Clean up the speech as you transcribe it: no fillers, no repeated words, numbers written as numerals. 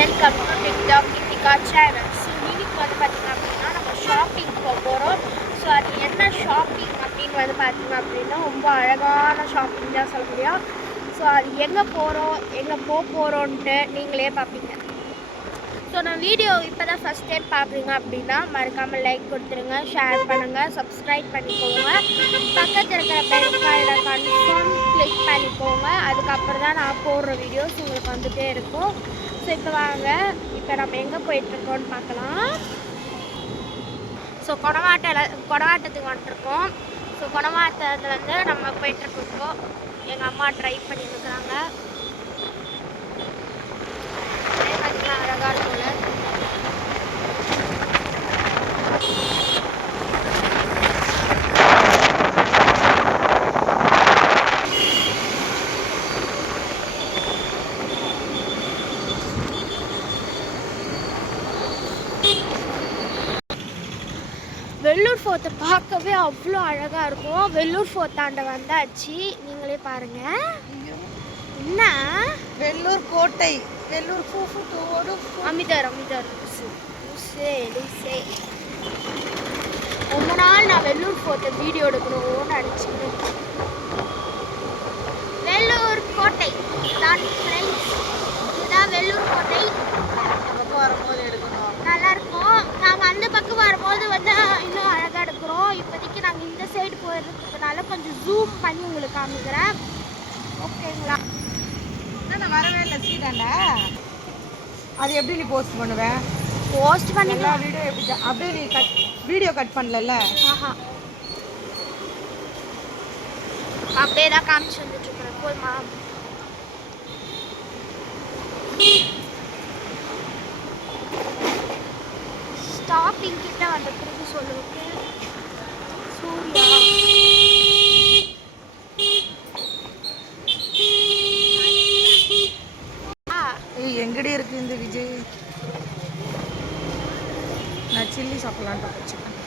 Welcome to TikTok கித்திகா channel. So இன்னைக்கு வந்து பார்த்திங்க அப்படின்னா நம்ம ஷாப்பிங் போக போகிறோம். ஸோ அது என்ன ஷாப்பிங் அப்படின்னு வந்து பார்த்திங்க அப்படின்னா ரொம்ப அழகான ஷாப்பிங் தான் சொல்ல முடியும். ஸோ அது எங்கே போகிறோம், எங்கே போக போகிறோன்ட்டு நீங்களே பார்ப்பீங்க. ஸோ நான் வீடியோ இப்போ தான் ஃபஸ்ட் டைம் பார்க்குறீங்க அப்படின்னா மறக்காமல் லைக் கொடுத்துருங்க, ஷேர் பண்ணுங்கள், சப்ஸ்கிரைப் பண்ணிக்கோங்க. பக்கத்தில் இருக்கிற பெல்லைக்கான கன்ஃபார்ம் கிளிக் பண்ணிக்கோங்க. அதுக்கப்புறம் தான் நான் போடுற வீடியோஸ் உங்களுக்கு வந்துகிட்டே இருக்கும். ஸோ இப்போ வாங்க, இப்போ நம்ம எங்கே போயிட்டுருக்கோன்னு பார்க்கலாம். ஸோ கொடவாட்டத்துக்கு வந்துட்டுருக்கோம். ஸோ கொடவாட்டத்தில் வந்து நம்ம போயிட்டுருக்கோம். எங்கள் அம்மா ட்ரைவ் பண்ணிட்டுருக்குறாங்க. பார்த்தீங்கன்னா அழகாக இருக்கும்ல. வெள்ளூர் ஃபோர்ட்டை பார்க்கவே அவ்வளோ அழகாக இருக்கும். வெள்ளூர் ஃபோர்ட்டாண்ட வந்தாச்சு, நீங்களே பாருங்கள். என்ன வெள்ளூர் கோட்டை, வெள்ளூர் பூஃபுட்டோடு அமிதர் ரொம்ப நாள் நான் வெள்ளூர் ஃபோர்ட்டை வீடியோ எடுக்கணும்னு நினச்சிக்கிறேன். வெள்ளூர் கோட்டை தான் ஃப்ரெண்ட்ஸ், இதுதான் வெள்ளூர் கோட்டை. பக்கம் வரும்போது எடுக்கணும், நல்லாயிருக்கும். நாங்கள் அந்த பக்கம் வரும்போது வந்து இன்னும் அழகாக எடுக்கிறோம். இப்போதைக்கு நாங்கள் இந்த சைடு போயிருக்கிறதுனால கொஞ்சம் ஜூம் பண்ணி உங்களுக்கு காமிக்கிறேன், ஓகேங்களா? நான் வரவே இல்லை சீடாண்டா. அது எப்படி நீ போஸ்ட் பண்ணுவேன்? போஸ்ட் பண்ணிக்கலாம். வீடியோ எப்படி அப்படியே நீ வீடியோ கட் பண்ணல? ஆஹா, அப்படியே தான் காமிச்சு வந்துட்டுருக்குறேன். போதுமா? ஸ்டாப்பிங் கிட்ட வந்த பிறகு சொல்லுவோம். சூர்யா எங்கடி இருக்கு இந்த விஜய்? நான் சில்லி சாப்பிடலான்ட்டு வச்சுக்கேன்.